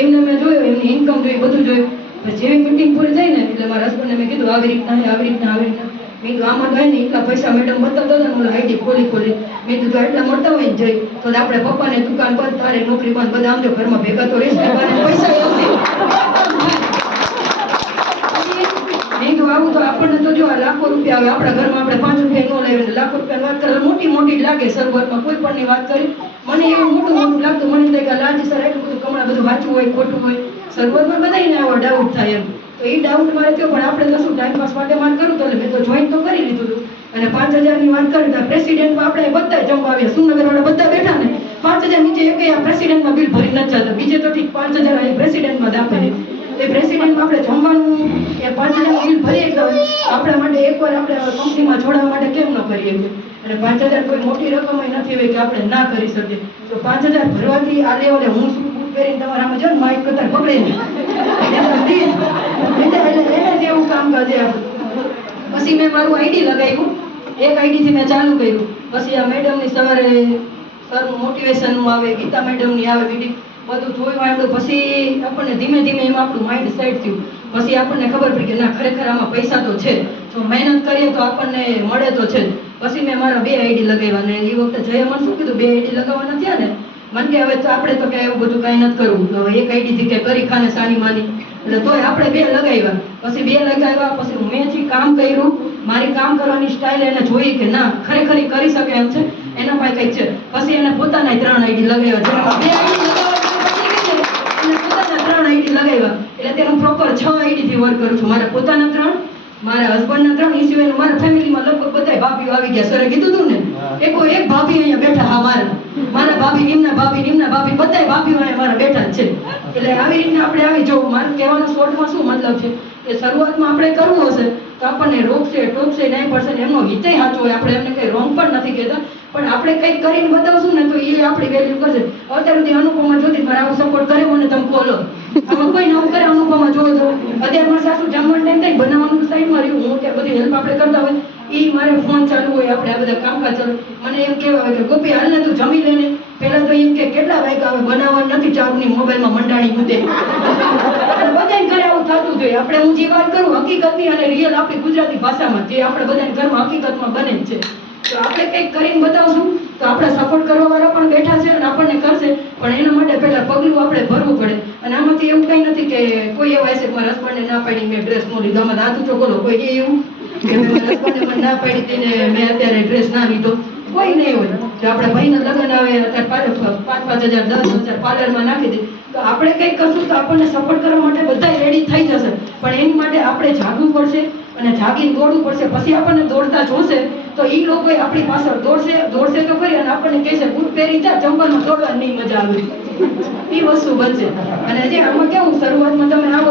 એમને મેં જોયું, એમની ઇન્કમ જોઈ, બધું જોયું. જેવી મીટિંગ પૂરી થઈ ને એટલે મારા હસબન્ડને મેં કીધું આવી રીતના મેં કીધું આમાં તો ને એટલા પૈસા મેડમ બતાવતા હતા ને, આઈડી ખોલી મેં કીધું એટલા મળતા હોય ને જઈ તો આપણે પપ્પાને દુકાન બંધ, તારે નોકરી બંધ, બધા આમ જો ઘરમાં ભેગા તો રહેશે, પૈસા આવશે. મેં કીધું આવું તો આપણને તો જો લાખો રૂપિયા આવે આપણા ઘરમાં, આપણે 5 રૂપિયા ન લાવીને લાખો રૂપિયાની વાત કરે મોટી લાગે શરૂઆતમાં કોઈ પણની વાત કરી. મને એવું મોટું લાગતું, મને થાય કે લાલજી સર એટલું બધું કમળા બધું વાંચવું હોય ખોટું હોય. શરૂઆતમાં બધાને આવો ડાઉટ થાય એમ, તો એ ડાઉટ મારે થયો. પણ આપણે તો શું ટાઈમ પાસ માટે મારે કરું તો મેં તો જોઈન તો કરી લીધું હતું. અને 5000ની વાત કરી તો પ્રેસિડેન્ટમાં આપણે બધા જમવા આવ્યા, સુનગર વાળા બધા બેઠા ને 5000 નીચે એક પ્રેસિડેન્ટમાં બિલ ભરી નથી જતા. બીજે તો ઠીક 5000 અહીં પ્રેસિડેન્ટમાં દાખવે છે. એ પ્રેસિડેન્ટમાં આપણે જમવાનું એ 5000 બિલ ભરીએ તો આપણા માટે એકવાર આપણે કંપનીમાં જોડાવા માટે કેમ ન કરીએ છીએ. અને 5000 કોઈ મોટી રકમ નથી હોય કે આપણે ના કરી શકીએ. તો 5000 ભરવાથી આ લેવલે હું શું બૂટ પહેરીને તમારા આમાં જો ને માઇક કતાર પકડે ને એને જેવું કામ કરે. પછી મેં મારું આઈડી લગાવ્યું, એક આઈડીથી મેં ચાલુ કર્યું. પછી આ મેડમની સવારે સરનું મોટિવેશનનું આવે, ગીતા મેડમની આવે મીટિંગ, બધું જોયું આવ્યું. પછી આપણને ધીમે ધીમે એમાં આપણું માઇન્ડ સેટ થયું. પછી આપણને ખબર પડી કે ના ખરેખર આમાં પૈસા તો છે, જો મહેનત કરીએ તો આપણને મળે તો છે. પછી મેં મારા 2 આઈડી લગાવ્યા. ને એ વખતે જઈએ મને શું કીધું 2 આઈડી લગાવવાના થયા ને, મને કે હવે તો આપણે તો કે એવું બધું કાંઈ નથી કરવું, એક આઈડીથી કે કરી ખાને સાની માની, એટલે તોય આપણે 2 લગાવ્યા. પછી 2 લગાવ્યા પછી મેં જે કામ કર્યું, મારી કામ કરવાની સ્ટાઇલ એને જોઈ કે ના ખરેખર કરી શકે એમ છે, એના પાસે કંઈક છે. પછી એને પોતાના 3 આઈડી લગાવ્યા, જેમાં 2 આઈડી લગાવ્યા એટલે તેનું પ્રોપર 6 આઈડીથી વર્ક કરું છું. મારા પોતાના 3, મારા હસબન્ડના 3, એ સિવાયનું મારા ફેમિલીમાં લગભગ બધા ભાભીઓ આવી ગયા. સરે કીધું હતું ને એક ભાભી અહીંયા બેઠા. હા મારા ભાભી, નિમના ભાભી બધા ભાભીઓ અહીંયા મારા બેઠા જ છે. એટલે આવી રીતના આપણે આવી જો મારું કહેવાનો શોર્ટમાં શું મતલબ છે કે શરૂઆતમાં આપણે કરવું હશે તો આપણને રોકશે ટોકશે નહીં પડશે, એમનો હિતે સાચો હોય. આપણે એમને કંઈ રોંગ પણ નથી કહેતા, પણ આપણે કંઈક કરીને બતાવશું ને તો એ આપણી વેલ્યુ કરશે. અત્યાર સુધી અનુપમા જોતી મારે આવું સપોર્ટ કરે મને તમે બોલો, આમાં કોઈ નવું કરે અનુપમા જોવો તો અત્યારે મારા સાસુ જમવાનું ટાઈમ થાય બનાવવાનું સાઈડમાં રહ્યું, હું ત્યાં બધી હેલ્પ આપણે કરતા હોય, એ મારે ફોન ચાલુ હોય, આપણે આ બધા કામકાજ ચાલુ, મને એમ કહેવા હોય કે ગોપી હાલ ને તું જમી લે ને. પહેલા તો એમ કે કેટલા વાગ્યા આવે બનાવવાનું નથી, ચારની મોબાઈલમાં મંડાણી મૂકે. બધાને ઘરે આવું થતું જોઈએ. આપણે હું જે વાત કરું હકીકતની અને રિયલ આપણી ગુજરાતી ભાષામાં જે આપણે બધાને ઘરમાં હકીકતમાં બને જ છે. તો આપણે કંઈક કરીને બતાવશું તો આપણે સપોર્ટ કરવા વાળા પણ બેઠા છે અને આપણને કરશે, પણ એના માટે પહેલા પગલું આપણે ભરવું પડે. અને આમાંથી એવું કંઈ નથી કે કોઈ એવા હશે કે મારા હસબન્ડને ના પાડી મેં ડ્રેસ ન લીધો, આમાં દાંતું તો બોલો કોઈ એવું કે મારા હસબન્ડને મને ના પાડી હતી ને મેં અત્યારે ડ્રેસ ના લીધો, કોઈ નહીં હોય. જો આપણે ભાઈના લગ્ન આવે અત્યારે 5,000 10,000 પાર્લરમાં નાખી દે તો આપણે કંઈક કરશું તો આપણને સપોર્ટ કરવા માટે બધા રેડી થઈ જશે. પણ એની માટે આપણે જાગવું પડશે અને જાગીને દોડવું પડશે. પછી આપણને દોડતા જોશે તો એ લોકો આપણી પાછળ દોડશે તો ખરી અને આપણને કહેશે બૂટ પહેરી જા, ચંપલમાં દોડવાની નહીં મજા આવે, એ વસ્તુ બનશે. અને જે આમાં કેવું શરૂઆતમાં તમે આવો